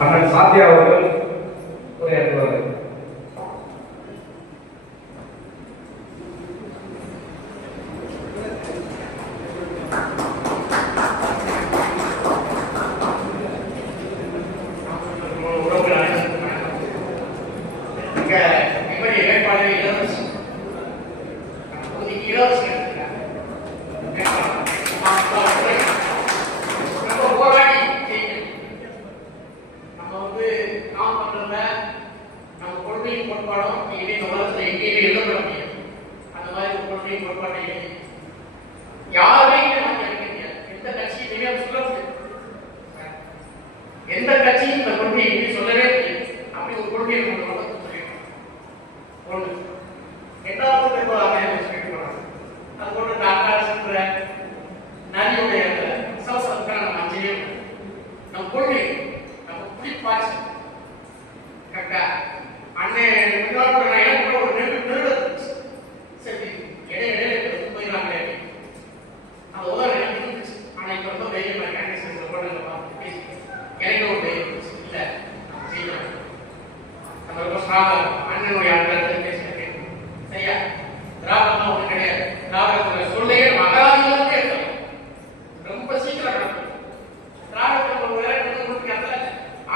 அண்ணன் சாத்தியா அவர்கள் உரையாற்றுவார்கள் உறவுகள் அனைவருக்கும் நம்ம கோட்பாடும் இனிமே இந்த உலகத்துல எங்கேயுமே எழுதப்பட முடியாது. அந்த மாதிரி ஒரு கொள்கையும் கோட்பாட்டை எழுதி. யாருமே நம்ம எடுக்க முடியாது. எந்த கட்சியுமே அது சொல்ல முடியாது எந்த கட்சியும் இந்த கொள்கையை இனி சொல்லவே முடியாது. அப்படி ஒரு கொள்கையை நம்ம வளர்த்து சொல்லிடுவோம் ஒன்று எட்டாவது பெரும்பாலான சொல்லிட்டு போனாங்க அது போன்ற டாக்டர் சொல்ற நரியுடைய அந்த சவசவத்தை நம்ம அஞ்சையே நம்ம கொள்கை நம்ம குடிப்பாச்சு கரெக்டா? நம்ம அண்ணனுடைய அண்ணன் பேசிட்டு சரியா? திராவிடம் ஒண்ணு கிடையாது. திராவிடத்துல சொல்லையே மகாதிகளுக்கு எடுக்கணும் ரொம்ப சீக்கிரம் நடக்கும். திராவிடத்தில் ஒரு வேலை கொண்டு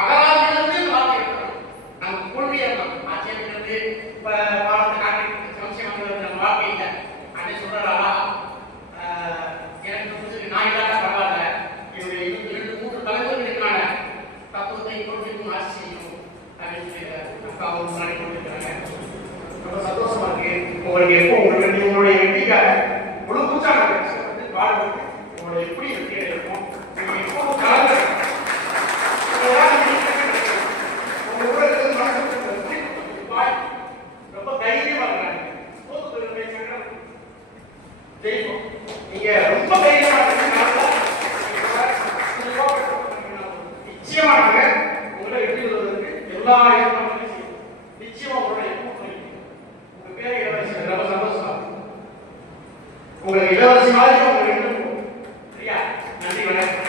அகராதிலிருந்து வார்த்தை நம்ம கொள்கையா இருக்கணும் பாடத்தை காட்டி இல்லை. அவங்க முன்னாடி கொடுத்துருக்காங்க ரொம்ப சந்தோஷமா இருக்கு. உங்களுக்கு எப்போ உங்களுக்கு உங்களுடைய வெற்றிக்காக முழு பூச்சா நான் கஷ்டப்பட்டு பாடுபட்டு உங்களை எப்படி வெற்றி அடையணும் நீங்க எப்போ கலந்து உங்க கூட இருக்கிறது மனசுக்கு வெற்றி வாய் ரொம்ப தைரியமா இருக்காங்க தோத்து பேசுறாங்க ஜெயிப்போம். நீங்க ரொம்ப தைரியமா இருக்கீங்க நிச்சயமா நாங்க உங்களை வெற்றி பெறுவதற்கு எல்லா உங்களுக்கு இளவரசி மாதிரி உங்களுக்கு ரெண்டு சரியா நன்றி வணக்கம்